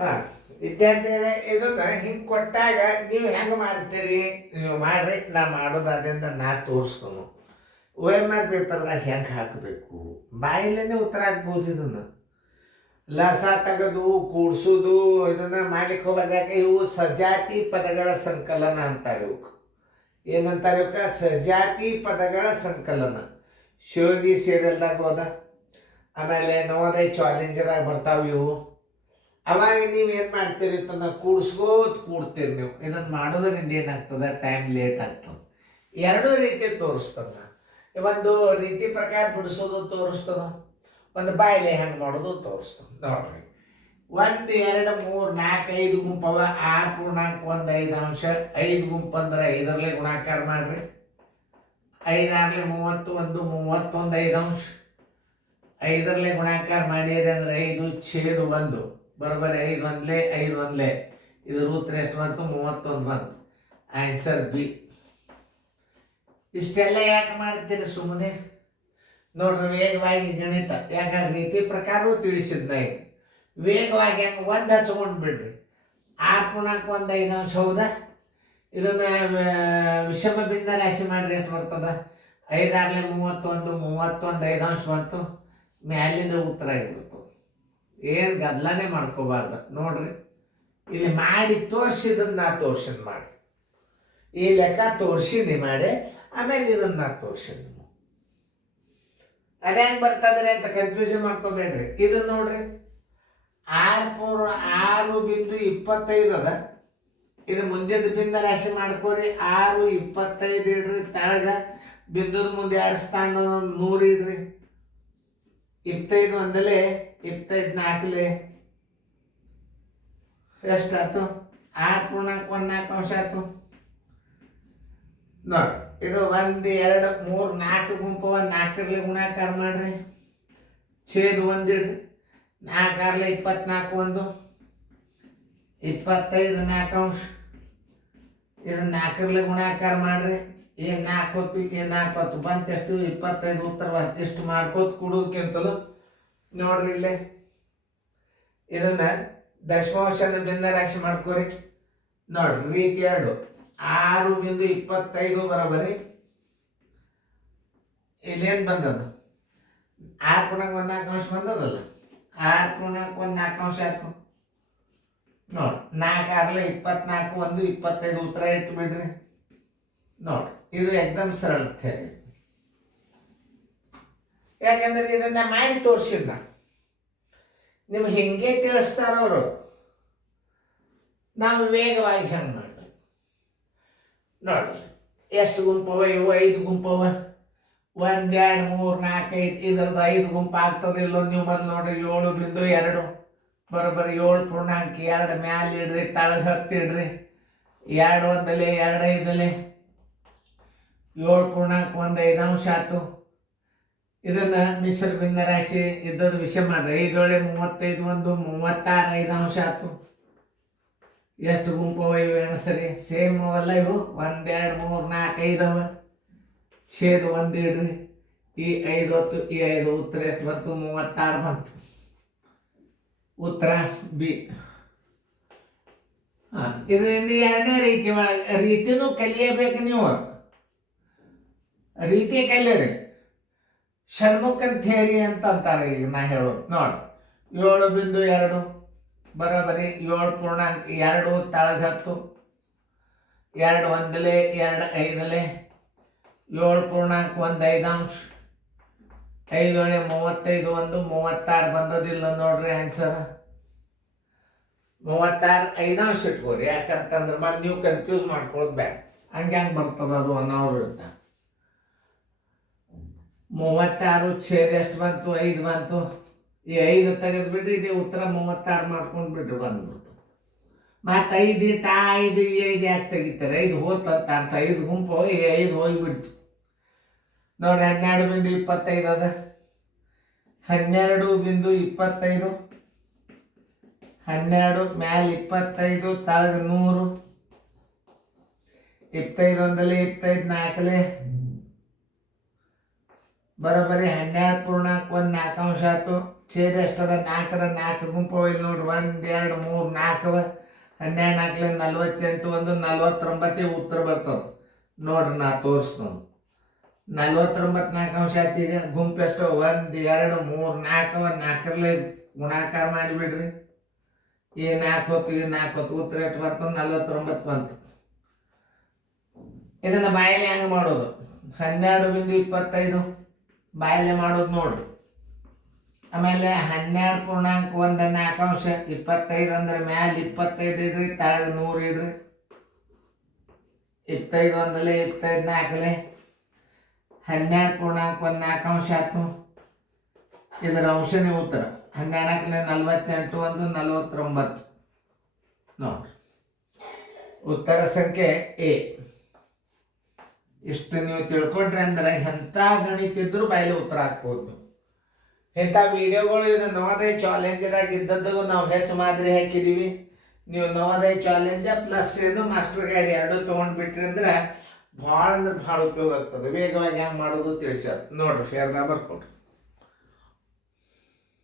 ಹಾಂ, ವಿದ್ಯಾರ್ಥಿಗಳೇ ಇದನ್ನ ಹಿಂಗೆ ಕೊಟ್ಟಾಗ ನೀವು ಹೆಂಗೆ ಮಾಡ್ತೀರಿ? ನೀವು ಮಾಡ್ರಿ, ನಾ ಮಾಡೋದು ಅದರಿಂದ ನಾ ತೋರಿಸ್ತನು. OMR ಪೇಪರ್ದಾಗ ಹೆಂಗೆ ಹಾಕಬೇಕು, ಬಾಯಿಲ್ಲೇ ಉತ್ತರ ಹಾಕ್ಬೋದು. ಇದನ್ನು ಲಸ ತೆಗೆದು ಕೂಡ್ಸೋದು ಇದನ್ನು ಮಾಡ್ಲಿಕ್ಕೆ ಹೋಗ್ಬಾರ್ದು. ಇವು ಸಜಾತಿ ಪದಗಳ ಸಂಕಲನ ಅಂತಾರೆ. ಇವಕ್ಕೆ ಏನಂತಾರೆ? ಇವಕ್ಕೆ ಸಜಾತಿ ಪದಗಳ ಸಂಕಲನ. ಶಿವಗಿ ಸೀರಿಯಲ್ದಾಗ ಹೋದ, ಆಮೇಲೆ ನವೋದಯ ಚಾಲೆಂಜರಾಗಿ ಬರ್ತಾವೆ ಇವು. ಅವಾಗ ನೀವೇನು ಮಾಡ್ತೀರಿ? ತನ್ನ ಕೂಡ್ತೀರಿ. ನೀವು ಇದನ್ನು ಮಾಡೋದ್ರಿಂದ ಏನಾಗ್ತದೆ? ಟೈಮ್ ಲೇಟ್ ಆಗ್ತದೆ. ಎರಡೂ ರೀತಿ ತೋರಿಸ್ತದ. ಒಂದು ರೀತಿ ಪ್ರಕಾರ ಬಿಡಿಸೋದು ತೋರಿಸ್ತದ, ಒಂದು ಬಾಯಿಲೆ ಹೆಂಗೆ ಮಾಡೋದು ತೋರಿಸ್ತದೆ. ನೋಡ್ರಿ, 1 2 3 4 5 ಗುಂಪವ. 6 ಪೂರ್ಣಾಂಕ 1 5 ಅಂಶ. 5 ಗುಂಪು ಅಂದ್ರೆ 5ರಲ್ಲೇ ಗುಣಾಕಾರ ಮಾಡ್ರಿ. 5 6 30, 1 31 5 ಅಂಶ. 5ರಲ್ಲೇ ಗುಣಾಕಾರ ಮಾಡಿರಿ ಅಂದ್ರೆ 5 ಛೇದ 1 ಬರೋಬ್ಬರಿ 5 1 5 1. ಇದ್ರ ಉತ್ತರ ಎಷ್ಟು ಬಂತು? 31 ಬಂತು. Answer B. ಇಷ್ಟೆಲ್ಲ ಯಾಕೆ ಮಾಡ್ತೀರಿ ಸುಮ್ಮನೆ? ನೋಡ್ರಿ, ವೇಗವಾಗಿ ಗಣಿತ, ಯಾಕಂದ್ರೆ ರೀತಿ ಪ್ರಕಾರವೂ ತಿಳಿಸಿದ್ನ. ಈಗ ವೇಗವಾಗಿ ಹೆಂಗೆ ಒಂದು ಹಚ್ಕೊಂಡು ಬಿಡ್ರಿ. 6 ಪೂರ್ಣಾಂಕ 1 5 ಅಂಶ. ಹೌದಾ? ಇದನ್ನ ವಿಷಮ ಬಿಂದ ರಾಶಿ ಮಾಡ್ರಿ, ಎಷ್ಟು ಬರ್ತದ? 5 6 31 31 5 ಅಂಶ ಬಂತು. ಮ್ಯಾಲಿಂದ ಉತ್ತರ ಆಗಿಬಿಡ್ತು. ಏನು ಗದ್ದಲನೇ ಮಾಡ್ಕೋಬಾರ್ದು. ನೋಡ್ರಿ, ಇಲ್ಲಿ ಮಾಡಿ ತೋರಿಸಿದನ್ನ ನಾ ತೋರ್ಸಿದ್ ಮಾಡಿ, ಈ ಲೆಕ್ಕ ತೋರಿಸಿನಿ ಮಾಡಿ, ಆಮೇಲೆ ಇದನ್ನ ನಾ ತೋರ್ಸಿದ್. ಅದೇನು ಬರ್ತದ್ರಿ ಅಂತ ಕನ್ಫ್ಯೂಷನ್ ಮಾಡ್ಕೋಬೇಡ್ರಿ. ಇದನ್ನ ನೋಡ್ರಿ, 6.25 ಅದ. ಇದು ಮುಂದಿನ ಬಿಂದ ರಾಶಿ ಮಾಡ್ಕೋರಿ. 6.25 ಇಡ್ರಿ. ತೆಳಗ ಬಿಂದುದ ಮುಂದೆ 2 ಸ್ಥಾನ 100 ಇಡ್ರಿ. 25 1 25 4 ಎಷ್ಟಾಯ್ತು? 6 ಪೂರ್ಣಾಂಕ 1 4 ಅಂಶ ಆಯ್ತು. ನೋಡಿ, ಇದು 1 2 3 4 ಗುಂಪು. 4ರಲ್ಲೇ ಗುಣಾಕಾರ ಮಾಡ್ರಿ. ಛೇದ 1 ಇಡ್ರಿ. 4 6 24 1 25 4 ಅಂಶ. ಇದನ್ನ 4ರಲ್ಲೇ ಗುಣಾಕಾರ ಮಾಡ್ರಿ. ಏನು 4 ಹೊತ್ತು 4 ಹೊತ್ತು ಬಂತು. ಎಷ್ಟು? 25 ಉತ್ತರ ಬಂತು. ಇಷ್ಟು ಮಾಡ್ಕೋತ ಕೊಡೋದಕ್ಕಿಂತಲೂ ನೋಡ್ರಿ, ಇಲ್ಲೇ ಇದನ್ನ ದಶಮಾಂಶನ ಬಿಂದ ರಾಶಿ ಮಾಡ್ಕೋರಿ. ನೋಡ್ರಿ, ರೀತಿ 2 6.25 ಬರೋಬರಿ. ಇಲ್ಲೇನು ಬಂದದ? 6 ಪೂರ್ಣಾಂಕ 1 4 ಅಂಶ ಬಂದದಲ್ಲ. 6 ಪೂರ್ಣಾಂಕ 1 4 ಅಂಶ ಆಯ್ತು. ನೋಡಿ, 4 6 24 1 25 ಉತ್ತರ ಇಟ್ಟು ಬಿಡ್ರಿ. ನೋಡಿ, ಇದು ಎಕ್ದಮ್ ಸರಳ ಥೇರಿ. ಯಾಕಂದ್ರೆ ಇದನ್ನ ಮಾಡಿ ತೋರಿಸಿದ್ನ. ನಿಮ್ಗೆ ಹಿಂಗೆ ತಿಳಿಸ್ತಾರ ಅವರು. ನಾವು ವೇಗವಾಗಿ ಹೆಂಗೆ ಮಾಡ್ಬೇಕು ನೋಡ್ರಿ. ಎಷ್ಟು ಗುಂಪವ ಇವು? 5 ಗುಂಪವ. 1 2 3 4 5. ಇದ್ರದ್ದು 5 ಗುಂಪು ಆಗ್ತದೆ ಇಲ್ಲೋ? ನೀವು ಬಂದು ನೋಡ್ರಿ. 7.2 ಬರೋಬ್ಬರಿ 7 ಪೂರ್ಣಾಂಕ 2 ಮ್ಯಾಲೆ ಇಡ್ರಿ. ತಳಗ 10 ಇಡ್ರಿ. 2 1 2 5 7 ಪೂರ್ಣಾಂಕ 1 5 ಅಂಶ ಆಯ್ತು. ಇದನ್ನ ಮಿಶ್ರ ಬಿಂದ ರಾಶಿ ಇದ್ದದ್ದು ವಿಷಯ ಮಾಡ್ರಿ. 5 35 1 36 5 ಅಂಶ ಆಯ್ತು. ಎಷ್ಟು ಗುಂಪವ ಇವು? ಎಣಸರಿ. ಸೇಮ್ ಅವಲ್ಲ ಇವು. 1 2 3 4 5 ಅವ. ಛೇದ 1 ಇಡ್ರಿ. ಈ 5 ಹೊತ್ತು ಈ 5 ಉತ್ತರ ಎಷ್ಟು ಬಂತು? 36 ಬಂತು. ಉತ್ತರ ಬಿ. ಇದು ಎರಡನೇ ರೀತಿ ಒಳಗೆ ರೀತಿನೂ ಕಲಿಯಬೇಕು ನೀವು. ರೀತಿ ಕಲಿಯರಿ. ಷಣ್ಮುಖನ್ ಥಿಯರಿ ಅಂತ ಅಂತಾರೆ. ಈಗ ನಾ ಹೇಳೋದು ನೋಡಿ, 7.2 ಬರೋಬರಿ 7 ಪೂರ್ಣಾಂಕ 2 ತಳಗ 10. 2 1 2 5 7 ಪೂರ್ಣಾಂಕ 1 5 ಅಂಶ. 5 35 1 36 ಬಂದದಿಲ್ಲ. ನೋಡ್ರಿ ಆನ್ಸರ್ 36 5 ಅಂಶ ಇಟ್ಕೋರಿ. ಯಾಕಂತಂದ್ರೆ ಮತ್ತೆ ನೀವು ಕನ್ಫ್ಯೂಸ್ ಮಾಡ್ಕೊಳ್ಳೋದು ಬೇಡ. ಹಂಗೆ ಬರ್ತದ ಅದು ಅನ್ನೋರು ಇರ್ತ. 36 ಛೇದ ಎಷ್ಟು ಬಂತು? 5 ಬಂತು. ಈ 5 ತೆಗೆದು ಬಿಡ್ರಿ. ಇದೇ ಉತ್ತರ 36 ಮಾಡ್ಕೊಂಡು ಬಿಡ್ರಿ, ಬಂದ್ಬಿಡ್ತು. ಮತ್ತೆ 5 ಇಟ್ಟು 5 5 ಯಾಕೆ ತೆಗಿತಾರೆ? 5 ಹೋತಂತ ಅರ್ಥ. 5 ಗುಂಪು 5 ಹೋಗಿಬಿಡ್ತು. ನೋಡ್ರಿ, 12.25 ಅದ. 12.25 12 ಮ್ಯಾಲ 25 ತಳಗ 100. 25 1 25 4 ಬರೋಬ್ಬರಿ 12 ಪೂರ್ಣಾಂಕ 1 4 ಅಂಶ ಆಯ್ತು. ಛೇದ ಎಷ್ಟದ 4 4 ಗುಂಪು ಇಲ್ಲಿ ನೋಡ್ರಿ 1 2 3 4 12 4 48 ಒಂದು 49 ಉತ್ತರ ಬರ್ತದೆ ನೋಡ್ರಿ. ನಾ ತೋರಿಸ್ತಾನೆ 49 4 ಆಯ್ತು. ಈಗ ಗುಂಪು ಎಷ್ಟು 1 2 3 4 4ರಲ್ಲಿ ಗುಣಾಕಾರ ಮಾಡಿಬಿಡ್ರಿ. ಈ 4 ಹೊತ್ತು ಈ 4 ಹೊತ್ತು ಉತ್ತರ ಎಷ್ಟು ಬಂತು 49 ಬಂತು. ಇದನ್ನು ಬಾಯಲ್ಲಿ ಹೆಂಗೆ ಮಾಡೋದು 12.25 ಬಾಯಲ್ಲೇ ಮಾಡೋದು ನೋಡ್ರಿ. ಆಮೇಲೆ 12.1 25 ಅಂದ್ರೆ ಮ್ಯಾಲೆ 25 ಇಡ್ರಿ, ತಳಗ 100 ಇಡ್ರಿ. 25 ಒಂದಲೇ 25 4 12.1 ಆಯ್ತು. ಇದರ ಅಂಶನೇ ಉತ್ತರ 12 48 ಒಂದು 49 ನೋಡ್ರಿ. ಉತ್ತರ ಸಂಖ್ಯೆ ಎ. ಇಷ್ಟು ನೀವು ತಿಳ್ಕೊಂಡ್ರೆ ಅಂದ್ರೆ ಎಂಥ ಗಣಿತ ಇದ್ರೂ ಬಾಯಲ್ಲಿ ಉತ್ತರ ಹಾಕ್ಬೋದು. ಇಂಥ ವಿಡಿಯೋಗಳು ಇದು ನವೋದಯ ಚಾಲೆಂಜ್ದಾಗ ಇದ್ದದ್ದು ನಾವು ಹೆಚ್ಚು ಮಾದರಿ ಹಾಕಿದ್ದೀವಿ. ನೀವು ನವೋದಯ ಚಾಲೆಂಜ ಪ್ಲಸ್ ಏನು ಮಾಸ್ಟರ್ ಗೈಡ್ ಎರಡು ತೊಗೊಂಡ್ಬಿಟ್ರಿ ಅಂದ್ರೆ ಭಾಳ ಅಂದ್ರೆ ಭಾಳ ಉಪಯೋಗ ಆಗ್ತದೆ. ವೇಗವಾಗಿ ಹೆಂಗೆ ಮಾಡೋದು ತಿಳಿಸ್ಯಾರ ನೋಡ್ರಿ. ಫೇರ್ದಾಗ ಬರ್ಕೊಡ್ರಿ.